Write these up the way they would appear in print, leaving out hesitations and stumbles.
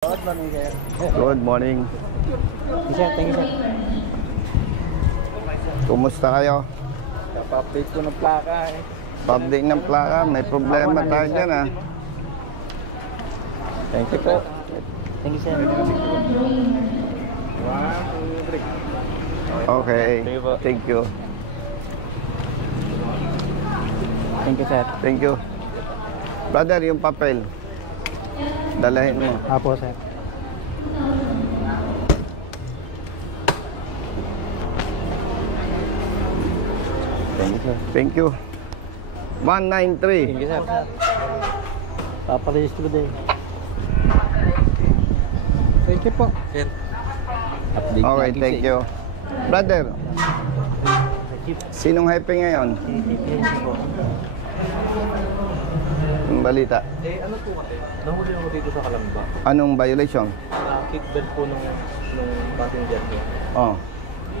Good morning, sir. Good morning. Thank you, sir. Kumusta kayo? Pa-update ko ng plaka eh. Pa-update ng plaka, may problema tayo dyan ah. Thank you po. Thank you, sir. Okay, thank you. Thank you, sir. Thank you. Brother, yung papel. Dalahin mo. Apo, sir. Thank you, sir. Thank you. 193. Thank you, sir. Paparehistro ko din. Thank you po. Sir. Update Okay, thank you. Brother, sinong happy ngayon? Yung balita. Ano po kasi? Nahuli ako dito sa Kalamba. Anong violation? Kickback po nung passenger niya. Oh,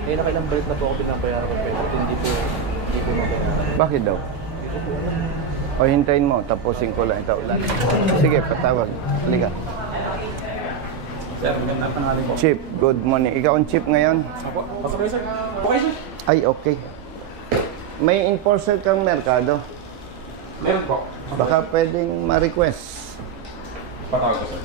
Nakailang balik na po ako pinabayaran ko pero hindi po mabayaran. bakit daw? O hintayin mo, tapusin ko lang ito ulan. Sige, patawag. Halika. Sir, magandang tanghali po. Chief, good morning. Ikaw ang chief ngayon? Apo, pasok kayo sir. Okay sir. Ay, okay. May enforcer kang merkado. Meron po. Baka pwedeng ma-request. Patawag ko sir.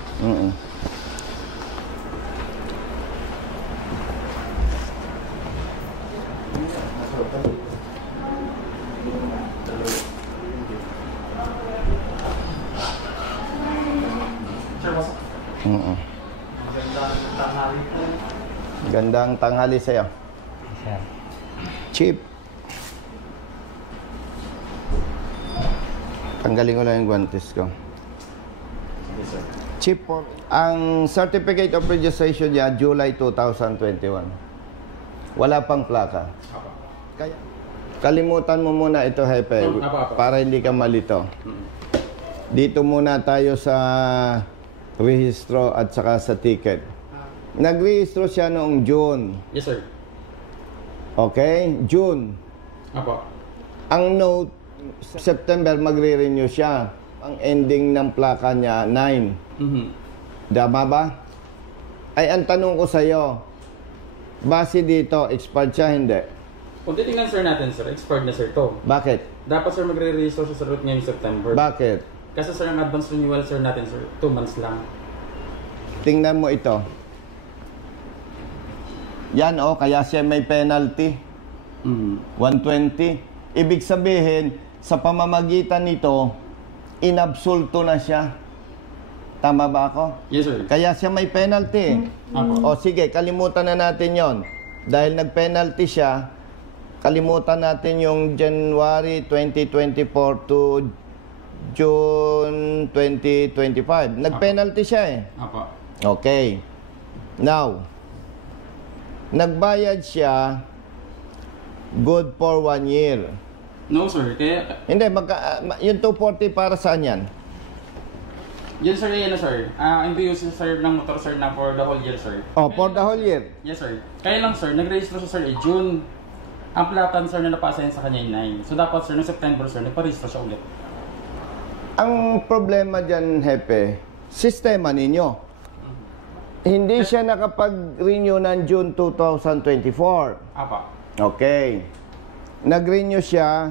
Sir, pasok. Magandang tanghali po. Gandang tanghali sa'yo. Sir. Chief. Tanggalin ko lang yung guantes ko. Yes sir. Chief, ang certificate of registration niya, July 2021. Wala pang plaka. Apo. Kaya, kalimutan mo muna ito, Hepe, Apa. para hindi ka malito. Dito muna tayo sa rehistro at saka sa ticket. Nagrehistro siya noong June. Yes sir. Okay? June. Apo. Ang note, September magre-renew siya. Ang ending ng plaka niya, 9. Dama ba? Ay, ang tanong ko sa'yo, base dito, expired siya, hindi? Kung titingnan sir natin sir, expired na sir to. Bakit? Dapat sir magre-register siya sa route ngayong September. Bakit? Kasi sir, ang advance renewal sir natin sir, 2 months lang. Tingnan mo ito. Yan kaya siya may penalty. 120. Ibig sabihin, sa pamamagitan nito, inabsulto na siya. Tama ba ako? Yes sir. Kaya siya may penalty. O sige, kalimutan na natin yon. Dahil nag-penalty siya, kalimutan natin yung January 2024 to June 2025. Nag-penalty siya eh. Apo. Okay. Now, nagbayad siya good for 1 year. No sir, kaya Hindi, yung 240 para saan yan? yan sir, yan na sir. MBU sir ng motor sir na for the whole year sir. Oh, for the whole year. Yes sir. Kaya lang sir, nag-register siya sir June. Ang platan sir na napasa yan sa kanya yung 9. So dapat sir, noong September sir, nagpa-register siya ulit. Ang problema dyan, Hepe, sistema ninyo. Hindi siya nakapag-renew ng June 2024. Apa. Okay. Nag-renew siya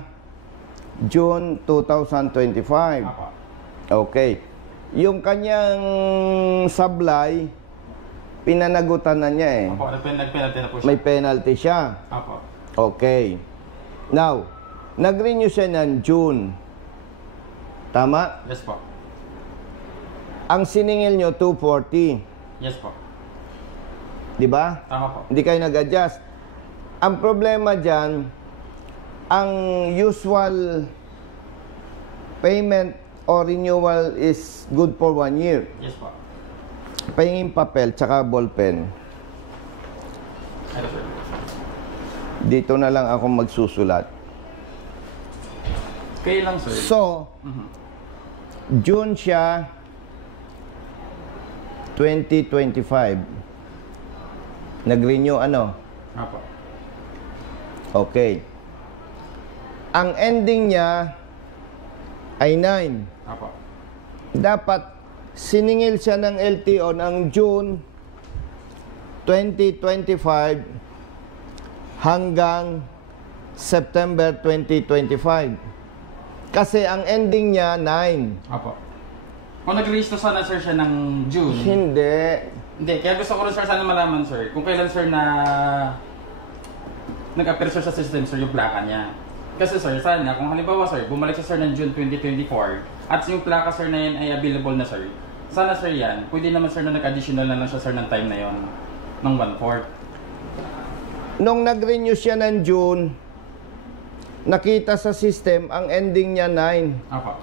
June 2025. Apa. Okay. Yung kanyang sablay, pinanagutan na niya eh. Apa, nag-penalty na po siya. May penalty siya. Apa. Okay. Now, nag-renew siya ng June. Tama? Yes po. Ang siningil nyo, 240. Yes po. Di ba? Tama po. Hindi kayo nag-adjust. Ang problema dyan, ang usual payment or renewal is good for 1 year. Yes po. Pahingin papel, tsaka ballpen. Ano sir? Dito na lang ako magsusulat. Kaya lang sir. So, June siya, 2025. Nag-renew ano? Apa. Okay. Ang ending niya ay 9. Apa. Dapat siningil siya ng LTO ng June 2025 hanggang September 2025. Kasi ang ending niya 9. Apo. Kung nag-register sana sir siya ng June. Hindi, Kaya gusto ko rin sir sana malaman sir kung kailan sir na nag-appear sir sa system sir yung plaka niya. Kasi sir, sana kung halimbawa sir, bumalik siya sir ng June 2024 at yung plaka sir na yan ay available na sir, sana sir yan, pwede naman sir na nag-additional na lang siya sir ng time na yon ng 1/4. Nung nag-renew siya ng June, nakita sa system ang ending niya 9. Apo.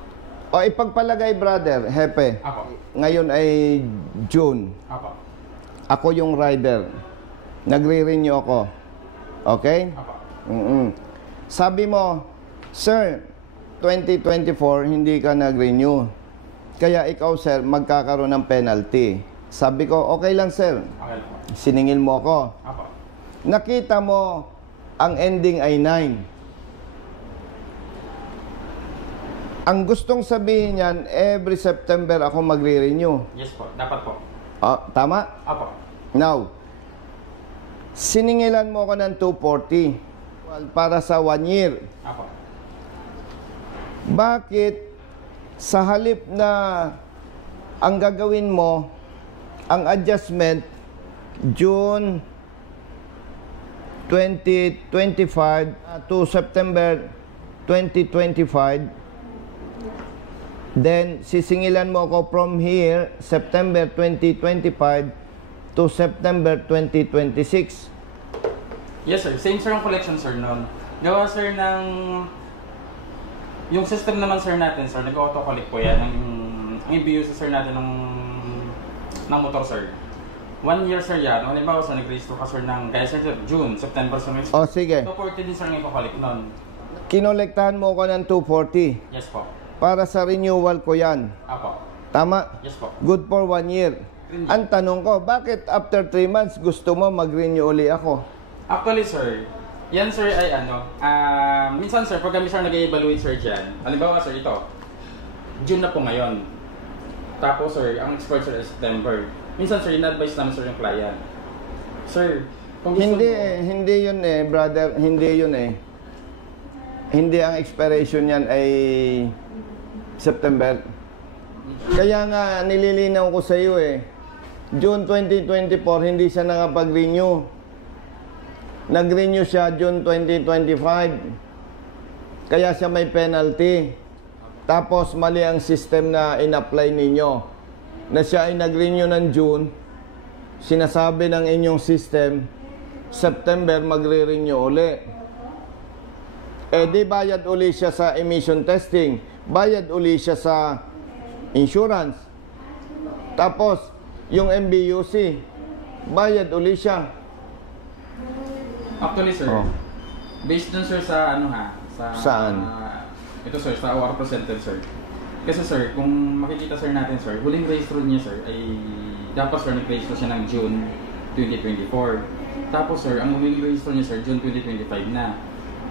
O ipagpalagay brother, Hepe, Apo. ngayon ay June. Apo. Ako yung rider. Nagre-renew ako. Okay? Apo. Sabi mo, Sir, 2024 hindi ka nag-renew. Kaya ikaw sir, magkakaroon ng penalty. Sabi ko, okay lang sir. Okay po. Siningil mo ako. Apo. Nakita mo, ang ending ay 9. Ang gustong sabihin niyan, every September ako magre-renew. Yes po, dapat po. Tama? Apo. Now, siningilan mo ako ng 240 para sa 1 year. Apo. Bakit sa halip na ang gagawin mo, ang adjustment, June 2025 to September 2025, then sisingilan mo ako from here, September 2025 to September 2026. Yes sir, same sir ang collection sir noon. Gawa sir ng yung system naman sir natin sir, nag-auto-collect po yan ang EBU sir natin ng motor sir. 1 year sir yan, halimbawa sir nag-register ka sir ng kaya sir June, September sir. O sige, 240 din sir ang i-collect noon. kinolektahan mo ko ng 240 Yes po. para sa renewal ko yan. Apo. Tama? Yes po. Good for 1 year. Ang tanong ko, bakit after 3 months gusto mo mag-renew uli ako? Actually sir, yan sir ay minsan sir, pag kami sir nag-evaluate sir dyan, halimbawa sir ito, June na po ngayon. Tapos sir, ang expert sir ay September. Minsan sir, in-advise namin sir yung client. Sir, kung gusto Hindi yun eh, brother, hindi yun eh. Hindi ang expiration yan ay September. Kaya nga nililinaw ko sa iyo eh. June 2024 hindi siya nakapag-renew. Nag-renew siya June 2025. Kaya siya may penalty. Tapos mali ang system na in-apply ninyo. Na siya ay nag-renew ng June. Sinasabi ng inyong system, September magre-renew uli. Eh di bayad uli siya sa emission testing. Bayad uli siya sa insurance. Tapos, yung MBUC, bayad uli siya. Actually sir, based dun sir sa Saan? Ito sir, sa our percentage sir. Kasi sir, kung makikita sir natin sir, huling register niya sir ay dapat sir nag-register siya ng June 2024. Tapos sir, ang huling register niya sir, June 2025 na.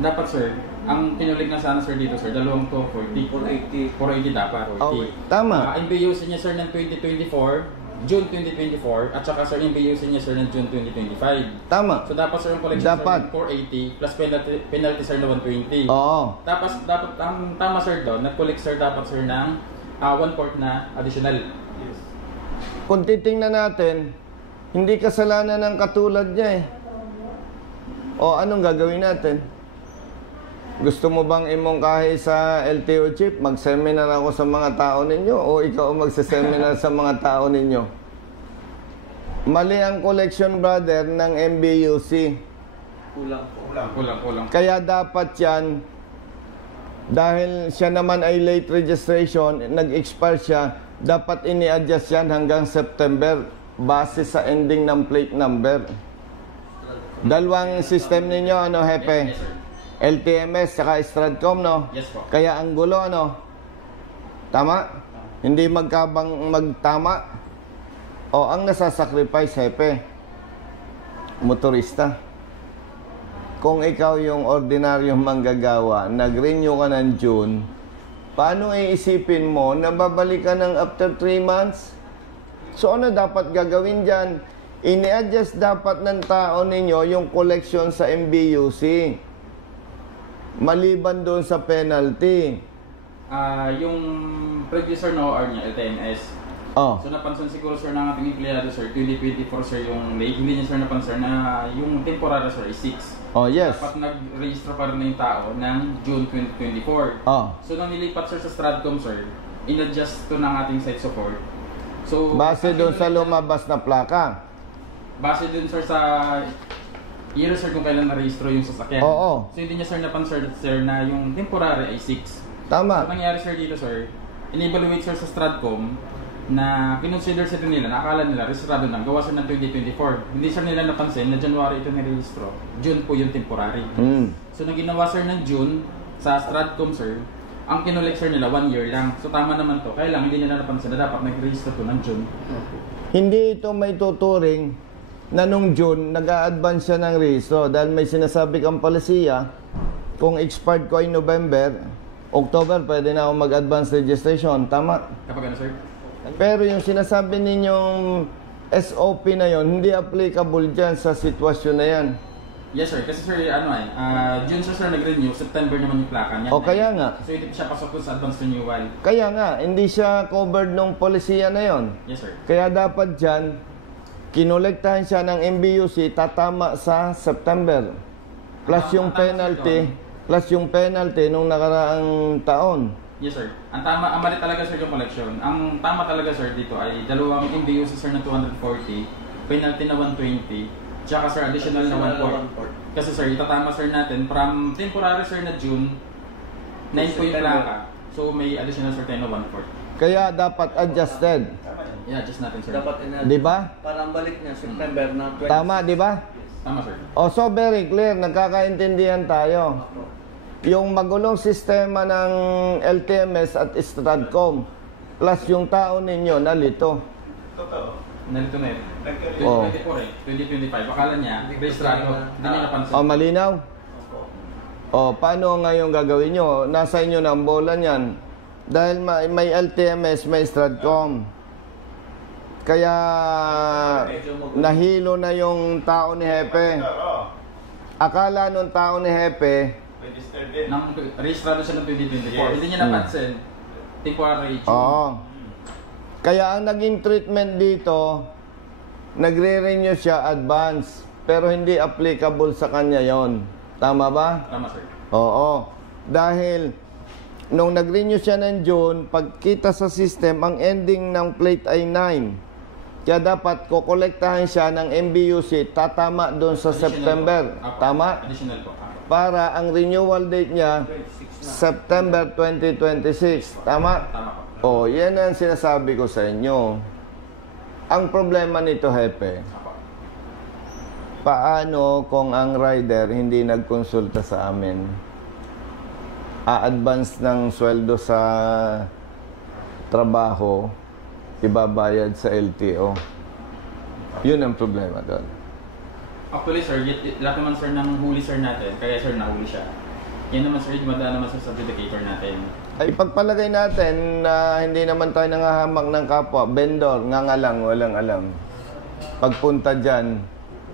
Dapat sir, ang kinulik na sana sir dito sir, dalawang 480 dapat. 480. Okay, tama. MBUC niya sir ng 2024, June 2024, at saka sir MBUC niya sir ng June 2025. Tama. So dapat sir yung collection Dapat. sir ng 480 plus penalty sir na 120. Oo. Tapos dapat tama sir doon, nag-collect sir dapat sir ng 1/4 na additional. Yes. Kung titingnan natin, hindi kasalanan ng katulad niya eh. O anong gagawin natin? Gusto mo bang imongkahi sa LTO chief? Mag-seminar ako sa mga tao ninyo o ikaw magsa-seminar sa mga tao ninyo? Mali ang collection brother ng MBUC. Kulang. Kaya dapat yan, dahil siya naman ay late registration, nag-expire siya, dapat ini-adjust yan hanggang September base sa ending ng plate number. Dalawang system ninyo, ano, Hepe? Yes, sir. LTMS saka Stratcom, no? Yes po. Kaya ang gulo, ano? Tama? Hindi magtama. O, ang nasasacrifice, Hepe, motorista. Kung ikaw yung ordinaryong manggagawa, nag-renew ka ng June, paano iisipin mo na babalik ka ng after 3 months? So ano dapat gagawin dyan? Ini-adjust dapat ng tao ninyo yung collection sa MBUC. Maliban doon sa penalty. Yung previous sir na OR niya, LTNS. Oh. So napansin siguro sir ng ating empleyado sir, 2024 sir yung hindi niya sir napansin na yung temporary sir is 6. Oh, yes. Dapat nag-register pa rin na yung tao ng June 2024. Oh. So nang nilipat sir sa Stratcom sir, in-adjust to ng ating site support. So Base doon sa lumabas na plaka. Base dun sir sa year sir kung kailan na-register yung sasakyan. Oo. So hindi niya sir napansin sir na yung temporary ay 6. Tama. So nangyari sir dito sir, in-evaluate sir sa Stratcom na kinonsider sir nila, nakakala nila registrado na, gawa sir ng 2024. Hindi sir nila napansin na January ito nirehistro. June po yung temporary. So nang ginawa sir ng June sa Stratcom sir, ang kinolek sir nila 1 year lang. So tama naman to. Kaya lang hindi nila napansin na dapat nag-register to ng June. Hindi ito may tuturing na nung June, nag-a-advance siya ng rehistro dahil may sinasabi kang palisiya, kung expired ko ay November, October, pwede na ako mag-advance registration. Tama? Kapag ano sir? Pero yung sinasabi ninyong SOP na yon hindi applicable dyan sa sitwasyon na yan. Yes sir, kasi sir, June sir nag-renew, September naman yung plaka niya. O kaya nga. So hindi siya pasok sa advance renewal. Kaya nga, hindi siya covered nung polisiya na yon. Yes sir. Kaya dapat dyan, kinolektahan siya ng MBUC, tatama sa September. Plus yung penalty nung nakaraang taon. Yes sir. Ang mali talaga sir yung collection. Ang tama talaga sir dito ay dalawang MBUC sir na 240, penalty na 120, tsaka sir additional na 140. Kasi sir, itatama sir natin from temporary sir na June, 9 po yung plaka. So may additional sir tayo na 140. Kaya dapat adjusted. I-adjust natin sir. Dapat Di ba? Parang balik niya September na 20. Tama, di ba? Tama sir. O so very clear, nagkakaintindihan tayo. Yung magulong sistema ng LTMS at Stratcom plus yung tao ninyo nalito. Nalito na yun. 2024 2025. Akala niya, registrado. Hindi niya napansin. O malinaw? O paano ngayon gagawin nyo? Nasa inyo na ang bola niyan. Dahil may LTMS, may Stratcom. Kaya nahilo na yung tao ni Hepe. Akala nung tao ni Hepe, Nang registrado siya ng 2024. Hindi niya napansin. Temporary June. oo. Kaya ang naging treatment dito, nagre-renew siya advance. Pero hindi applicable sa kanya yon. Tama ba? Tama sir. Oo. Dahil nung nag-renew siya ng June, pagkita sa system, ang ending ng plate ay 9. Kaya dapat kukolektahan siya ng MBUC, tatama doon sa Additional September. po. Apo. Tama? Additional po. Apo. Para ang renewal date niya, September 2026. Tama? Tama po. Yan ang sinasabi ko sa inyo. Ang problema nito, Hepe, Apo. paano kung ang rider hindi nagkonsulta sa amin? A-advance ng sweldo sa trabaho, ibabayad sa LTO. Yun ang problema doon. Actually sir, lahat naman sir ng huli sir natin, kaya sir nahuli siya. Yan naman sir, madaan naman sir sa adjudicator natin. Ay pagpalagay natin na hindi naman tayo nangahamak ng kapwa, vendor, ngangalang, walang alam. Pagpunta dyan,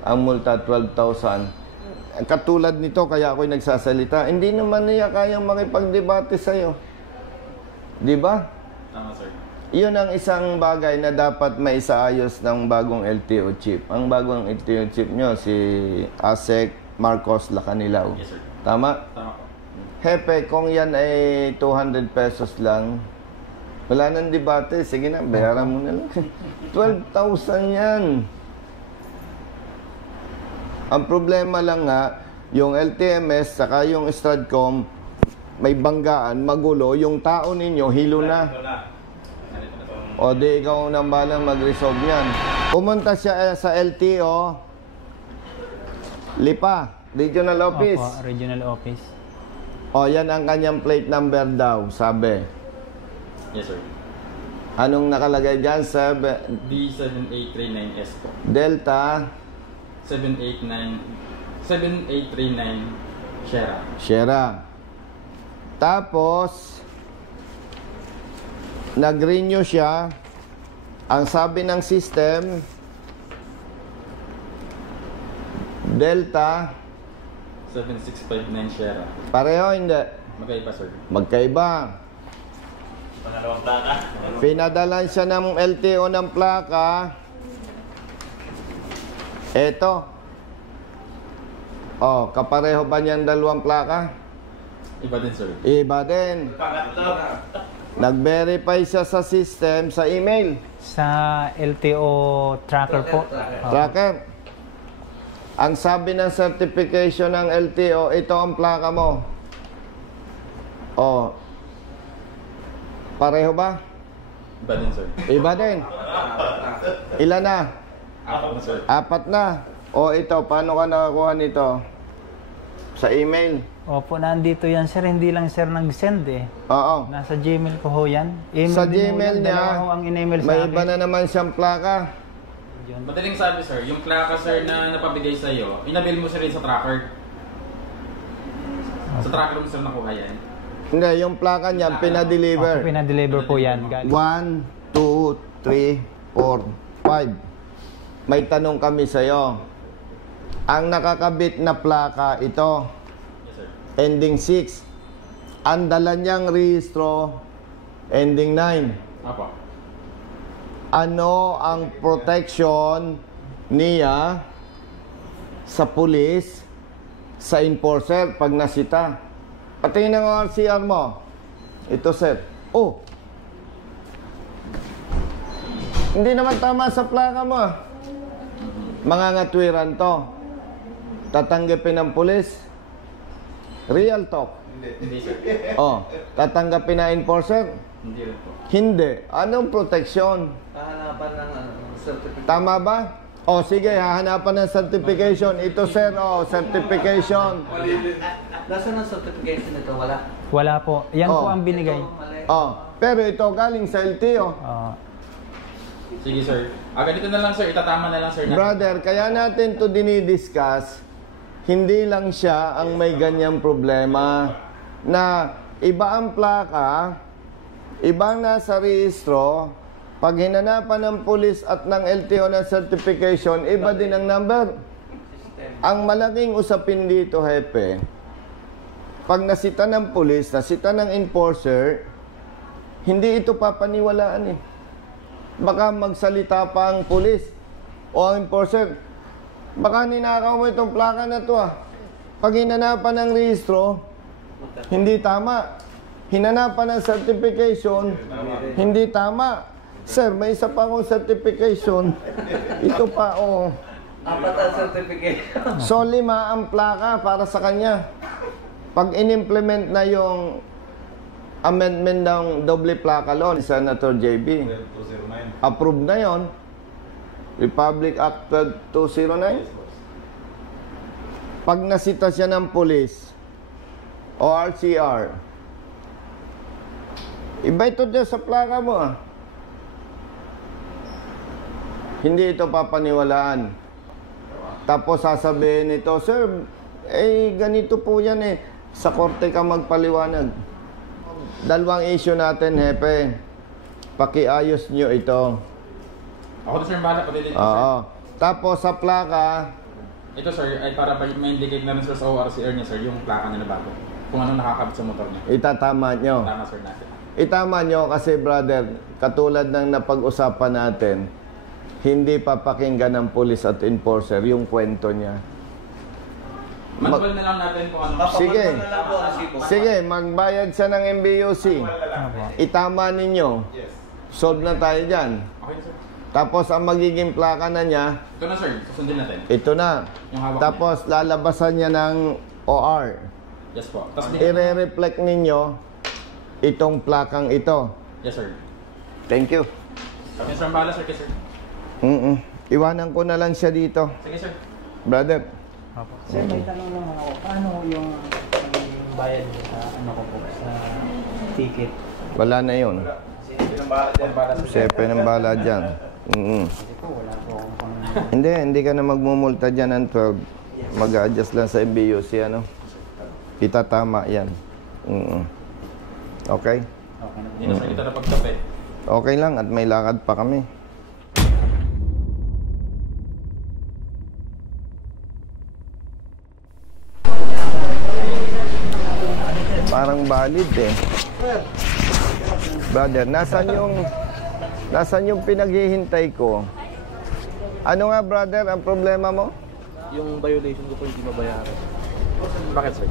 ang multa 12,000. Katulad nito, kaya ako'y nagsasalita, hindi naman niya kayang makipagdebate sa'yo. Di ba? Tama sir. Iyon ang isang bagay na dapat maisaayos ng bagong LTO chief. Ang bagong LTO chief nyo, si Asek Marcos Lacanilaw. Yes sir. Tama? Tama po. Hepe, kung yan ay 200 pesos lang, wala nang debate. Sige na, bayaran mo na lang. 12,000 yan. Ang problema lang nga, yung LTMS saka yung Stratcom, may banggaan, magulo, yung tao ninyo, hilo na. O di ikaw nang balang mag-resolve yan. Pumunta siya sa LTO, Lipa, Regional Office. Opo, regional office. O yan ang kanyang plate number daw, sabi. Yes sir. Anong nakalagay dyan? D7839S po. Delta 7839 Sierra. Sierra. Tapos, nag-renew siya. Ang sabi ng system, Delta, 7659 Sierra. pareho hindi? Magkaiba, sir. Magkaiba. Pangalawang plaka. Pinadalan siya ng LTO ng plaka. Eto. Oh, kapareho ba niyan dalawang plaka? Iba din, sir. Iba din. Pangatlo. Nag-verify siya sa system, sa email. Sa LTO tracker po. Tracker. Ang sabi ng certification ng LTO, ito ang plaka mo. Oh. Pareho ba? Iba din, sir. Iba din. Ilan na? Apat na, sir. 4 na. O ito, paano ka nakakuha nito? Sa email? Opo, nandito yan sir. Hindi lang sir nag-send eh. Oo. Nasa Gmail ko ho yan. Email Sa din ho Gmail yan. niya, Dalawa ho ang in-email sa may akin. iba na naman siyang plaka. Yun. Madaling sabi, sir, yung plaka, sir, na napabigay sa'yo, inabil mo, sir, rin sa tracker. Sa tracker mo, sir, nakuha yan. Hindi, yung plaka niya, pinadeliver. Opo, pinadeliver po yan. 1, 2, 3, 4, 5. May tanong kami sa'yo. Ang nakakabit na plaka, ito, Yes, sir. ending 6. Ang dala niyang rehistro, ending 9. Apo. Ano ang protection niya sa pulis, sa enforcer pag nasita? Patingin ng RCR mo. Ito, sir. Oh! Hindi naman tama sa plaka mo. Mga ngatwiran to. Tatanggapin ng pulis. Real talk. Hindi, sir. Oh, tatanggapin na enforcer? Hindi rin po. Hindi. Anong protection? Hahanapan ng certificate. Tama ba? O sige, hahanapan ng certification. Ito sir, certification. Nasaan ang certification nito? Wala. Wala po. Yan Oh. po ang binigay. Ito, mali. Pero ito galing sa LTO. Sige, sir. Ganito na lang, sir. Itatama na lang, sir. Brother, kaya natin to dinidiscuss, hindi lang siya ang may ganyang problema na iba ang plaka, ibang nasa rehistro, pag hinanapan ng pulis at ng LTO na certification, iba din ang number. Ang malaking usapin dito, hepe, pag nasita ng pulis, nasita ng enforcer, hindi ito papaniwalaan eh. Baka magsalita pa ang pulis o ang enforcer, baka ninakaw mo itong plaka na to ah. Pag hinanapan ng rehistro, hindi tama. Hinanapan ng certification, hindi tama. Sir, may isa pa akong certification. Ito pa, oh. Apat ang certification. So, 5 ang plaka para sa kanya. Pag in-implement na yung amendment ng doble plaka law ni Senator JB, approve na yon. Republic Act 209. Pag nasita siya ng police o RCR, iba ito dyan sa plaka mo ah. Hindi ito papaniwalaan. Tapos sasabihin nito, sir, ganito po yan eh. Sa korte ka magpaliwanag. Dalawang issue natin, hepe. Pakiayos nyo ito. Ako na, sir, bahala. Pati din, sir. Oo. Tapos sa plaka, Ito, sir, ay para ma-indicate na rin, sir, sa ORCR niya, sir, yung plaka niya na bago. Kung ano nakakabit sa motor niya. itatama nyo. Tama, sir, natin. Itama nyo kasi brother, katulad ng napag-usapan natin, hindi papakinggan ng police at enforcer yung kwento niya. Manual na lang natin kung ano. Sige. Papagulo na lang po ang resibo. Sige, magbayad siya ng MBUC. Itama ninyo. Solve na tayo dyan. Okay, sir. Tapos ang magiging plaka na niya, Ito na, sir. Susundin natin. ito na. Yung hawak Tapos lalabasan niya ng OR. Yes po. Tapos, I-reflect ninyo itong plakang ito. yes, sir. Thank you. Yes, sir, bahala, sir, yes, sir. Iwanan ko na lang siya dito. Sige, sir. Brother, Sir, may tanong lang ako. Paano yung bayad sa ano ko po sa ticket? wala na yun. Sepe ng bala dyan. Kasi po wala po akong pang... Hindi ka na magmumulta dyan ng 12. Mag-a-adjust lang sa MBUC, ano? Itatama yan. Okay? Okay na. Hindi na, sir, ito na pagkape. Okay lang at may lakad pa kami. Parang valid eh. Brother, nasan yung pinaghihintay ko? Ano nga brother, ang problema mo? Yung violation ko po hindi mabayaran. Bakit sir?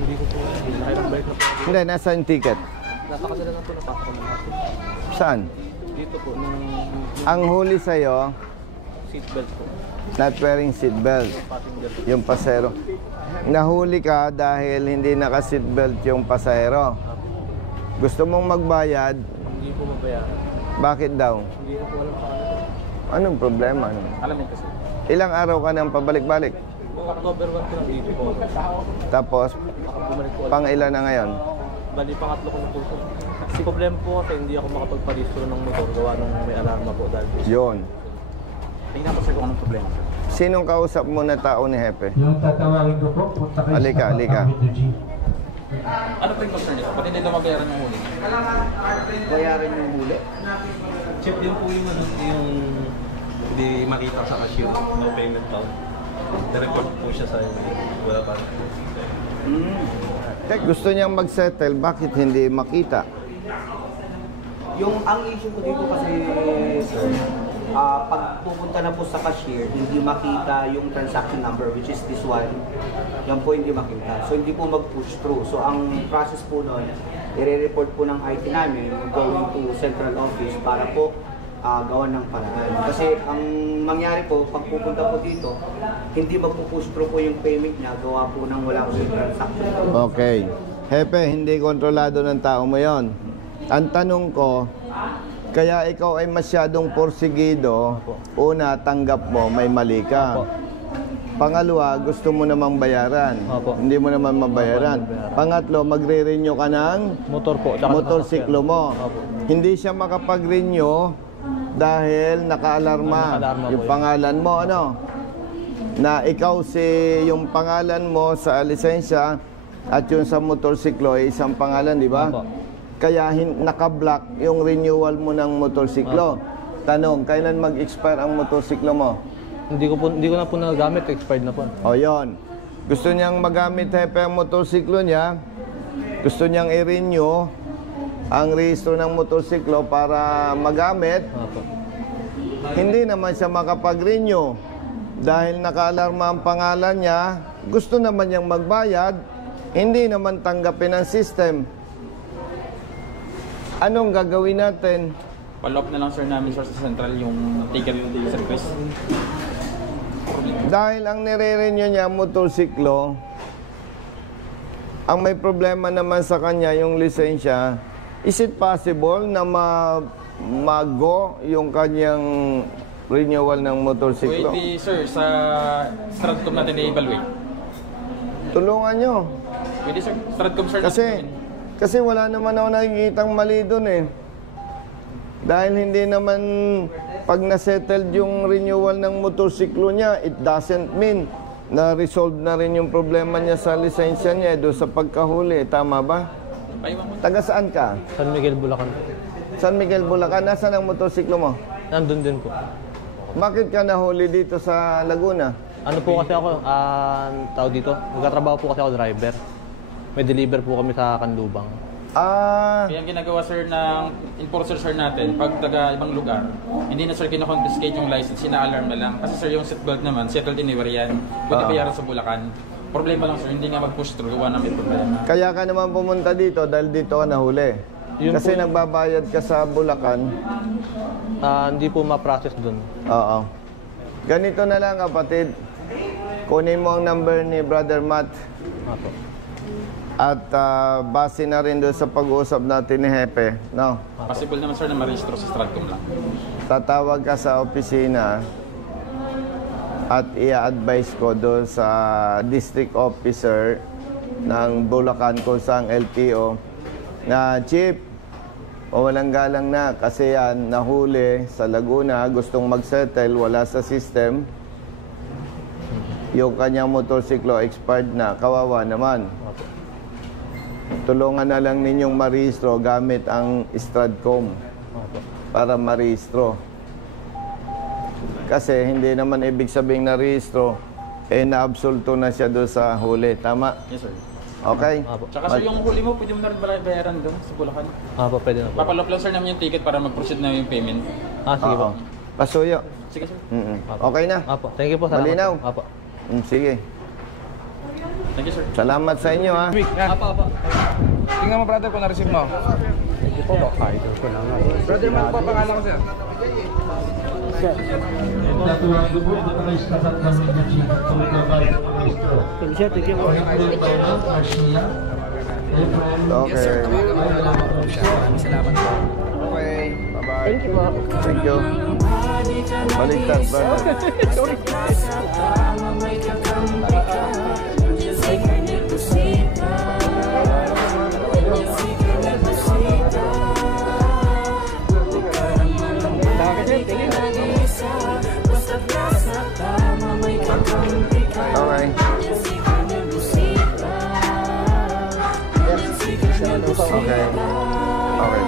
Hindi ko po, nakailang-balik na po. Hindi, nasa yung ticket? Nasa kanila na po napakakamahal. Saan? Dito po, nung Ang huli sa'yo, seatbelt po. not wearing seatbelt. Passenger po. Yung pasero. Nahuli ka dahil hindi naka-seatbelt yung pasahero. Gusto mong magbayad, Hindi po mabayaran. bakit daw? Hindi na po alam sa kanila. Anong problema? Alam mo kasi. Ilang araw ka nang pabalik-balik? Kung October 1 po dito po. Tapos, Nakabumalik po. pang ilan na ngayon? Bali, pangatlo ko na po po. Kasi problema po kasi hindi ako makapagparehistro ng motor gawa nung may alarma po dahil Yun. Tingnan ko sir kung anong problema sir. Sinong kausap mo na tao ni Hepe? Yung tatawagin ko po, punta kayo Halika, sa halika. Tatakami to G. Ano po yung concern nito? Ba't hindi daw mabayaran yung huli? Bayaran yung huli. Check din po yung hindi makita sa cashier, no payment down. Na-report po siya sa wala pa. Tek, gusto niyang mag-settle, bakit hindi makita? Ang issue ko dito kasi, pag pupunta na po sa cashier, hindi makita yung transaction number, which is this one. Yan po hindi makita. So hindi po mag-push through. So ang process po nun, i-report po ng IT namin, going to central office para po gawan ng paraan. Kasi ang mangyari po, pag pupunta po dito, hindi magpo-push through po yung payment niya, gawa po ng wala po yung transaction. Okay. Hepe, hindi kontrolado ng tao mo yon. Ang tanong ko, kaya ikaw ay masyadong porsigido, una, tanggap mo, may mali ka. Pangalawa, gusto mo namang bayaran. Opo. Hindi mo naman mabayaran. Pangatlo, magre-renew ka ng motor po. Tsaka motorsiklo mo. Opo. Hindi siya makapag-renew dahil naka-alarma Naka-alarma yung po yun. pangalan mo, ano? Na ikaw yung pangalan mo sa lisensya at yung sa motorsiklo ay isang pangalan, di ba? Opo. Kaya naka-block yung renewal mo ng motorsiklo. Tanong, kailan mag-expire ang motorsiklo mo? Hindi ko na po nagamit, expired na po. O yon. Gusto niyang magamit Hepe ang motorsiklo niya. Gusto niyang i-renew ang rehistro ng motorsiklo para magamit. Opo. Hindi naman siya makapag-renew dahil naka-alarma ang pangalan niya. Gusto naman niyang magbayad. Hindi naman tanggapin ang system. Anong gagawin natin? Follow up na lang sir namin sir sa central yung ticket sa request. Dahil ang nire-renew niya motorsiklo, ang may problema naman sa kanya yung lisensya, is it possible na mag-go yung kanyang renewal ng motorsiklo? Pwede sir, sa Stratcom natin i-evaluate. Tulungan nyo. Pwede sir, Stratcom sir natin. Kasi wala naman ako nakikitang mali doon eh. Dahil hindi naman pag nasettled yung renewal ng motorsiklo niya, it doesn't mean na resolve na rin yung problema niya sa lisensya niya doon sa pagkahuli. Tama ba? Paiwan mo. Taga saan ka? San Miguel, Bulacan. San Miguel, Bulacan. Nasaan ang motorsiklo mo? Nandun din po. Bakit ka nahuli dito sa Laguna? Ano po kasi ako, tao dito, nagkatrabaho po kasi ako driver. May deliver po kami sa Kanlubang. Ah, Kaya ang ginagawa sir ng enforcer sir natin, pag taga ibang lugar, hindi na sir kinakonfiscate yung license, sina-alarm na lang. Kasi sir yung seatbelt naman, settled anywhere yan. Pwede bayaran sa Bulacan. Problema lang sir, hindi nga mag-push through, gawa namin problema. kaya ka naman pumunta dito dahil dito ka nahuli. Yun Kasi po. nagbabayad ka sa Bulacan. Hindi po ma-process dun. Oo. Ganito na lang kapatid. Kunin mo ang number ni Brother Matt. Opo. At base na rin doon sa pag-uusap natin ni Hepe. No? Possible naman sir na ma-registro sa Stratcom lang. Tatawag ka sa opisina at i-advise ko doon sa district officer ng Bulacan kung saan LTO na Chief, walang galang na kasi yan nahuli sa Laguna, gustong mag-settle, wala sa system. Yung kanyang motorsiklo expired na, kawawa naman. Tulungan na lang ninyong marehistro gamit ang Stratcom. Opo. para marehistro. Kasi hindi naman ibig sabihin na rehistro, naabsulto na siya doon sa huli. Tama? Yes, sir. Okay? Tsaka sir, yung huli mo, pwede mo na rin bayaran doon sa Bulacan. Pwede na po. Papalop lang sir namin yung ticket para mag-proceed na yung payment. Sige po. Pasuyo. Sige sir. Okay na? Thank you po. Salamat. Malinaw? Apo. Sige. Thank you sir. Salamat sa inyo, ha? Apo. Tingnan mo, brother, kung na-receive mo. Brother, mo pa pangalan ko, sir. Natuwa dugo ito na istatat ng medici kung nagbabayad ng registro. Okay. Okay, bye-bye. Thank you po. Thank you. Baliktad, brother. Okay. Okay. Okay.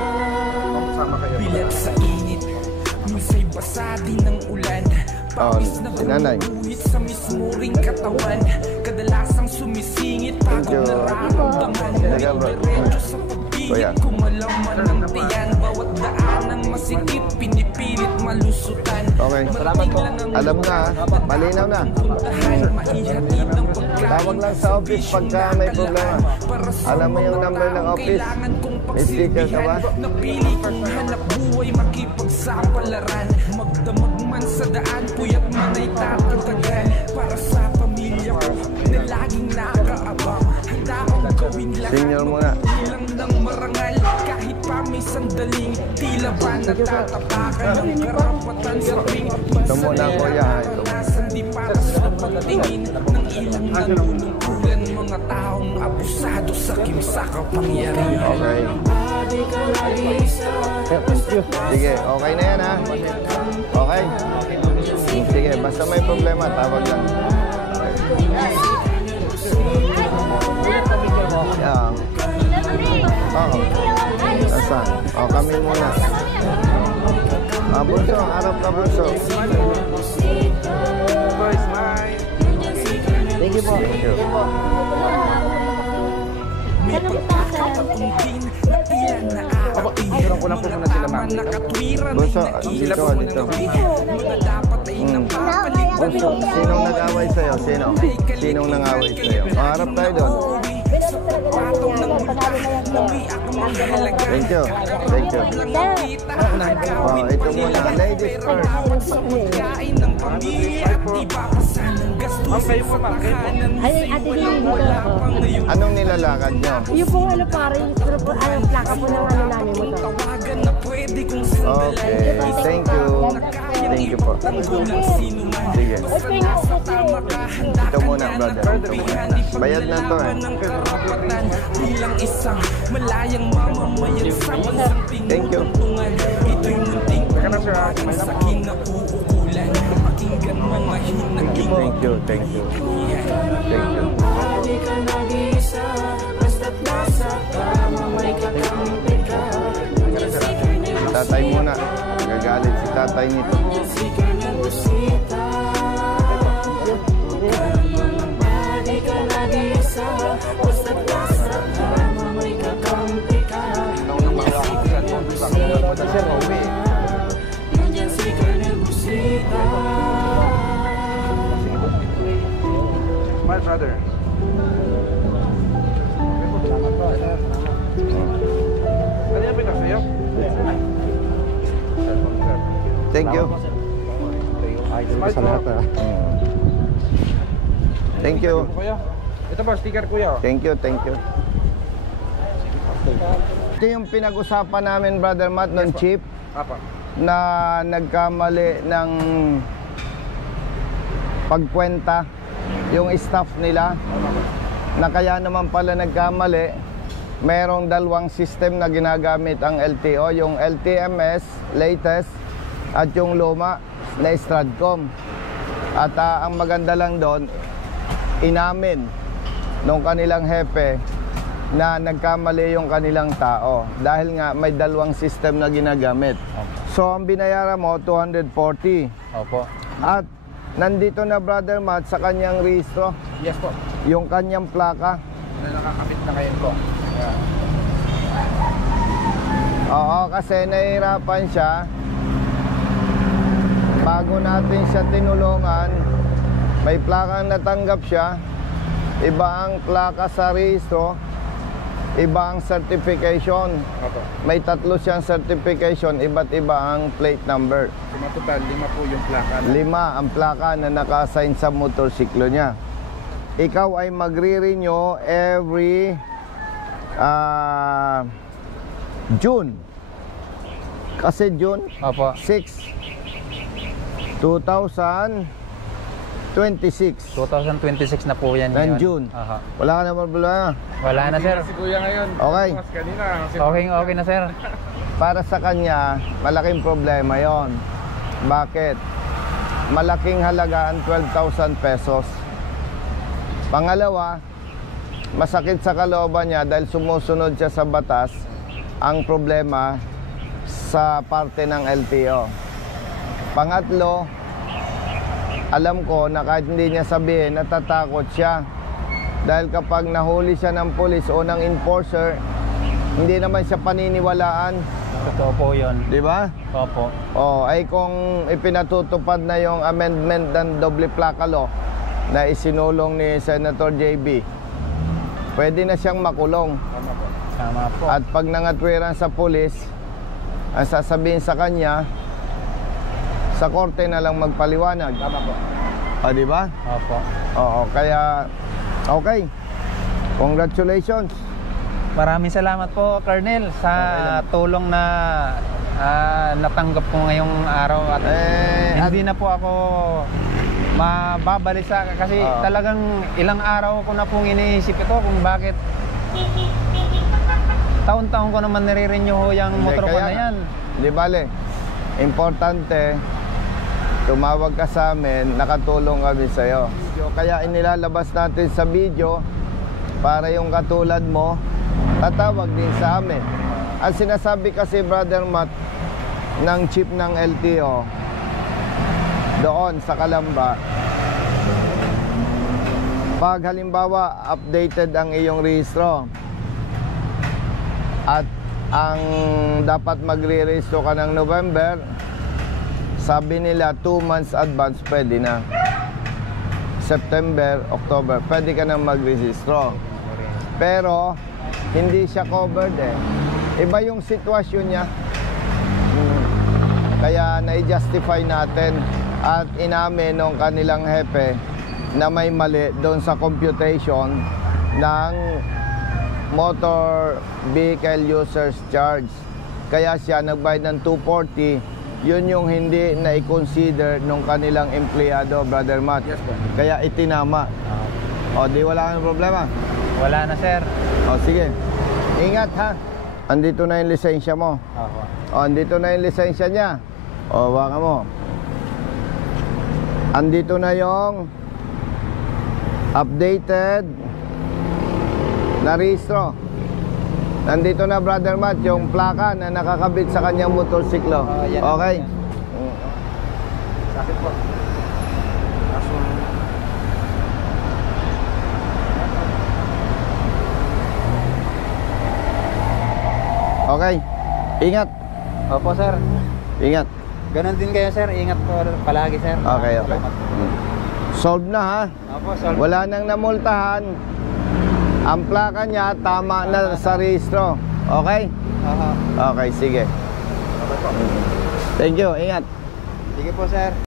Bilat sa init, minsan basa din ng ulan. Pawis na gumuguhit sa mismo ring katawan. Kadalasang sumisingit, pagod nararamdaman. Diretso sa pagpigit, kumalaman ng tiyan. Bawat daanang masikip, pinipilit malusutan. Okay. Alam na, malinaw na. Tawag lang sa office pagka may problema. Alam mo yung number ng office? May sticker ka ba? Napili kong hanap buhay, makipagsapalaran. Magdamag man sa daan, puyat man ay tatatagan. Para sa pamilya ko na laging nakaabang. Handa akong gawin lahat. Senior muna. Ilang ng marangal, kahit pa may sandaling tila ba natatapakan ng karapatan sa ring. Ito muna, kuya. Di para sa pagtingin ng ilang nanunungkulan. Mga taong abusado sa kimsa kapangyarihan. Okay. Sige, okay na yan, ha? Okay? Sige, basta may problema, tawag lang. Yeah. Oo. Saan? Kami muna. Bunso, harap ka, Bunso. Thank you po. Thank you. May pagkakataon din na tila naaapi. Ko lang po muna sila, ma'am. Nakatwiran Bunso, ay dito, dito. mga dapat ay napapalit. Bunso, sinong nag-away sa'yo? Sino? Sinong nang-away sa'yo? Harap tayo doon. Patong ng multahan, umiak ang mahalaga. Thank you. Thank you. Ito muna. Ladies first. Sa pagkain ng pamilya, di ba kasanang gastusin sa tahanan. Ay, ate din dito ako. Anong nilalakad nyo? Yung pong ano pare, yung plaka po ng ano namin mo to. Tawagan na pwede kong sundalan. Okay. Thank you. Thank you po. Sige. Ito muna, brother. Ito muna. Bayad na to, eh. Bilang isang malayang mamamayan sa bansang tinutulungan. Ito'y munting sa kinauukulan. Pakinggan mga hinaging. Thank you. Thank you. Thank you. Di ka nag-iisa, basta't nasa tama may kakampi ka. Tatay muna. Nagagalit si tatay nito. Di ka nag-iisa, basta't nasa tama may kakampi ka. Nandiyan si Colonel Busita. My brother. Ano yung pinag-sayo? Thank you. Sa lahat, Thank you. Kuya. Ito ba, sticker kuya? Thank you. Thank you. Ito yung pinag-usapan namin, Brother Matt, ng chief Apa. na nagkamali ng pagkwenta yung staff nila na kaya naman pala nagkamali. Merong dalawang system na ginagamit ang LTO, yung LTMS latest at yung luma na Stratcom. At ang maganda lang doon, inamin nung kanilang hepe na nagkamali yung kanilang tao dahil nga may dalawang system na ginagamit. So, ang binayaran mo, 240. Opo. At nandito na, Brother Matt, sa kanyang rehistro, Yes po. yung kanyang plaka. Na nakakabit na ngayon po. Yeah. Oo, kasi nahihirapan siya. Bago natin siya tinulungan, may plakang natanggap siya. Iba ang plaka sa rehistro, iba ang certification. Opo. May 3 siyang certification, iba't iba ang plate number. Total, 5 po yung plaka. 5 ang plaka na naka-assign sa motorsiklo niya. Ikaw ay magre-renew every June. Kasi June Opo. 6, 2026. 2026 na po yan Ng ngayon. June. Aha. Wala ka na problema. Wala na, sir. Si Kuya ngayon. Okay. Mas kanina. Okay na, sir. Para sa kanya, malaking problema yon. Bakit? Malaking halaga ang 12,000 pesos. Pangalawa, masakit sa kalooban niya dahil sumusunod siya sa batas. Ang problema sa parte ng LTO. Pangatlo, alam ko na kahit hindi niya sabihin, natatakot siya. Dahil kapag nahuli siya ng pulis o ng enforcer, hindi naman siya paniniwalaan. Totoo po yun. Di ba? Opo. O, ay kung ipinatutupad na yung amendment ng doble plaka law na isinulong ni Senator JB, pwede na siyang makulong. Tama po. At pag nangatwiran sa pulis, ang sasabihin sa kanya, sa korte na lang magpaliwanag. Tama po. O, di ba? Opo. Oo, kaya, okay. Congratulations. Maraming salamat po, Colonel, sa tulong na natanggap ko ngayong araw. At hindi na po ako mababalisa kasi talagang ilang araw ko na pong iniisip ito kung bakit taon-taon ko naman nire-renew yung motor ko na yan. Di bale, importante, tumawag ka sa amin, nakatulong kami sa'yo. Kaya inilalabas natin sa video para yung katulad mo, tatawag din sa amin. Ang sinasabi kasi, Brother Matt, ng chief ng LTO, doon sa Calamba, pag halimbawa updated ang iyong rehistro at ang dapat magre-rehistro ka ng November, sabi nila 2 months advance pwede na. September, October, pwede ka nang mag-rehistro. Pero hindi siya covered eh. Iba yung sitwasyon niya. Kaya na-justify natin at inamin ng kanilang hepe na may mali doon sa computation ng motor vehicle users charge. Kaya siya nagbayad ng 240. Yun yung hindi na i-consider nung kanilang empleyado, Brother Matt. Yes, po. Kaya itinama. O, di wala kang problema? Wala na, sir. O, sige. Ingat, ha? Andito na yung lisensya mo. Opo. O, andito na yung lisensya niya. O, baka mo. Andito na yung updated na rehistro. Nandito na, Brother Matt, yung plaka na nakakabit sa kanyang motorsiklo. Okay? Sakit po. Okay. Ingat. Opo, sir. Ingat. Ganon din kayo, sir. Ingat po palagi, sir. Okay, okay. Solve na, ha? Opo, sir. Wala nang namultahan. Ang plaka niya tama na sa rehistro. Okay? Aha. Okay, sige. Thank you. Ingat. Sige po, sir.